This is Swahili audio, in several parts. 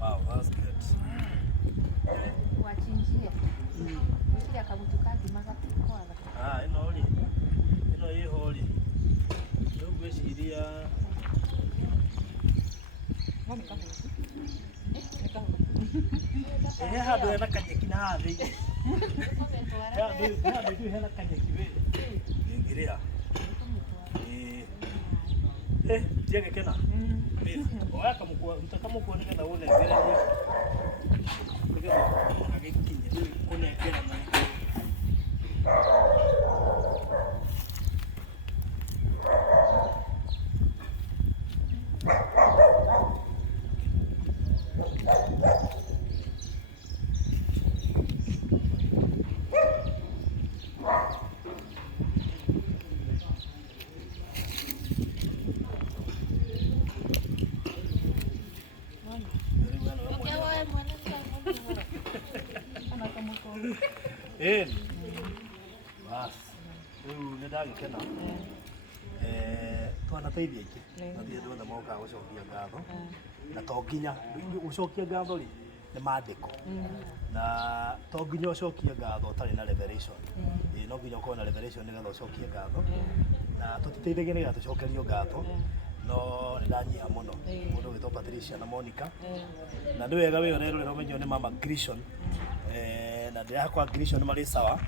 Wow, that's good. Llega que nada. Oya kama kuoneka na ule zile hiyo. Aquí kinye kuna kena na. Bas. Nenda gikena. Twanateithia iki. Nathie ndona moka gucokia ngatho. Na to nginya gucokia ngatho ri ni mandiko. Na to nginya ucokia ngatho utari na revelation. No nginya ukorwo na revelation nigetha ucokie ngatho. Na tutiteithagia nigetha tucokerio ngatho. No ndanyiha muno mundu witwa Patricia na Monica. Na ndi wega we urerorera umenyo ni mama GRISHON. Na ndia kwa GRISHON mari sawa.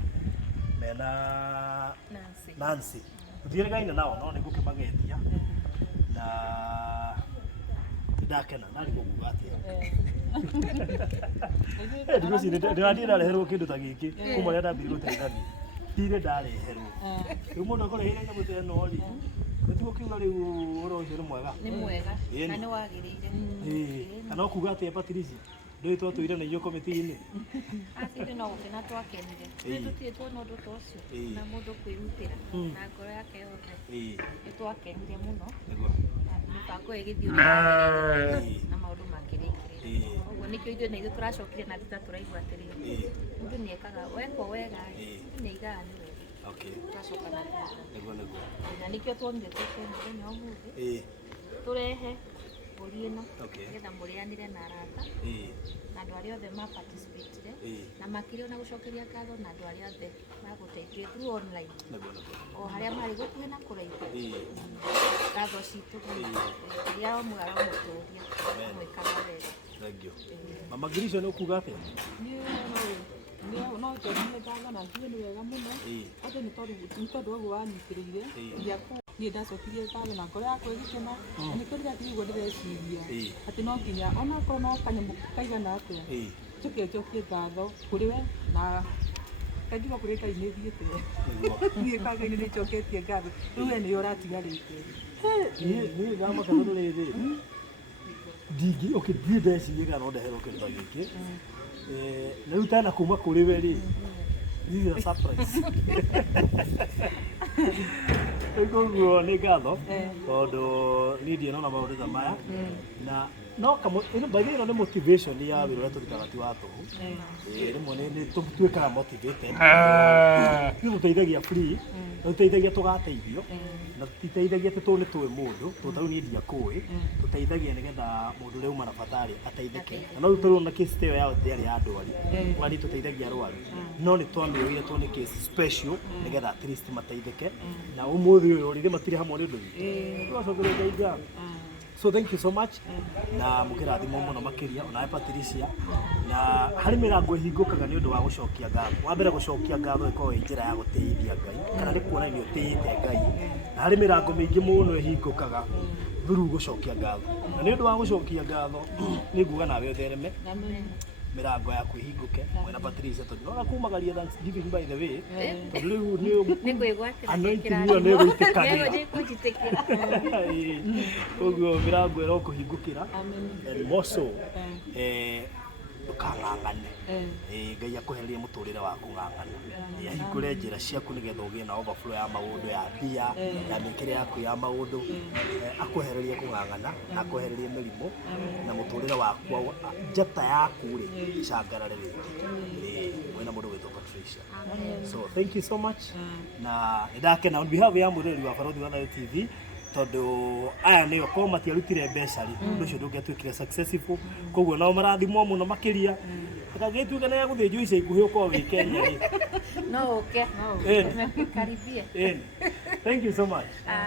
Mena Nancy. Ndiragaine nao no niguke magetia. Na ndakena nari gukugatia. Ndigusi ndira reherwo kindu ta giki kuma ria ndambire guteithania. Ndire ndareherwo. Riu mundu akore hire nyamu te no ri. Nituko kiuga riu oro ucio ni mwega. Ni mwega na ni wagirire. Kana kuga ati Patricia ndio twatwire na iyo komiti-ini. Asiri no gukena twakenire. Tutitwo no ndu tocio na mundu kwirutira na ngoro yake yothe. Nitwakenire muno. Mipango igithio na maundu makirikire. Uguo nikio ithuĩ na ithuĩ turacokire na thita turaigua atĩrĩrĩ. Mundu nĩ ekaga weka wega nĩ igaga nĩ wega. Okay. Turacoka na thita. Nĩguo. Na nikio tuonire mũthenya ũmũthĩ. Turehe mbũri ĩno nĩgetha mũrĩanĩre na arata. Na andũ arĩa othe ma participate na makĩrĩ ona gũcokeria ngatho na andũ arĩa othe magũteithĩtie through online. O harĩa marĩ gũkuhĩ na kũraihu. Ngatho citũ rĩrĩa o mwara mũtũria mwĩkaga wega. Thank you. Mama GRISHON ukuga atĩa? No njonie ngatho na njuge nĩ wega mũno. Othe nĩ tondũ ũguo wanyitĩrĩire ndiakũ niĩ ndacokirie ngatho na ngoro yakwa ĩgĩkena. Nĩ kũrĩa atĩguo ndĩreciria atĩ no nginya onakorwo no kanyamũ kaigana atĩa njokie ngatho kũrĩ we na kaingĩ kũrĩ Ngai nĩ thiĩte niĩ Ngai nĩ njoketie ngatho rĩu we nĩwe ũratigarĩte. Niĩ ngamaka tondũ rĩrĩ ndingi ũkĩthiĩ ndeciria kana no ndeherwo kĩndũ ta gĩkĩ. Na rĩu tena kuma kũrĩ we rĩ this is a surprise. Koguo nĩ ngatho tondũ niĩ ndienona maũndũ ta maya na no by the way nĩ motivation ya wĩra ũrĩa tũrutaga ti wa tũhũ. Rĩmwe nĩ tũtuĩkaga motivated. Nĩ tũteithagia free, nĩ tũteithagia tũgateithio na tũteithagia atĩ tũ nĩ tũĩ mũndũ tondũ niĩ ndiakũĩ. Tũteithagia nĩgetha mũndũ ũrĩa uma na batarĩ ateithĩke. Na no tũrĩ na case ta ĩyo ya yarĩ ya ndwari. Kwani tũteithagia arwaru. No nĩ twamĩoire tũ nĩ case special nĩgetha at least mateithĩke. Na ũmũthĩ ũyũ rĩrĩ matirĩ hamwe nĩ ũndũ witũ. Tũgacokeria Ngai ngatho. So thank you so much. Na mukirathimo muno makiria ona Patricia. Na harĩ mĩrango ĩhingũkaga nĩ ũndũ wa gũcokia ngatho. Wa mbere gũcokia ngatho ĩkoragwo ĩ njĩra ya gũteithia Ngai kana nĩ kuonania ũtĩĩte Ngai. Na harĩ mĩrango mĩingĩ mũno ĩhingũkaga through gũcokia ngatho. Na nĩ ũndũ wa gũcokia ngatho nĩ nguga nawe ũthereme. mirango ya kwihinguke mwena Patricia tondu ona kumagaria Thanksgiving by the way tondu riu ni ngwigwatira anointing niyo ni gwitikagira ni kujitekira koguo mirango ero kuhingukira and more so ndukang'ang'ane Ngai akuhererie muturire waku ng'ang'ana ahingure njira ciaku nigetha ugie na overflow ya maundu ya mbia ya mikire yaku ya maundu akuhererie kung'ang'ana na akuhererie mirimu na muturire waku njata yaku ri icangarare ringi wena mundu witwa Patricia. So thank you so much na ndakena on behalf ya muriri wa Baruthi wa Thayu TV tondu aya niyo ko matiarutire mbeca ri undu ucio ndungiatwikire successful koguo nao marathimwo muno makiria akagituika na guthinjwo ica ikuhi uko wi Kenya ri no okay karibia thank you so much.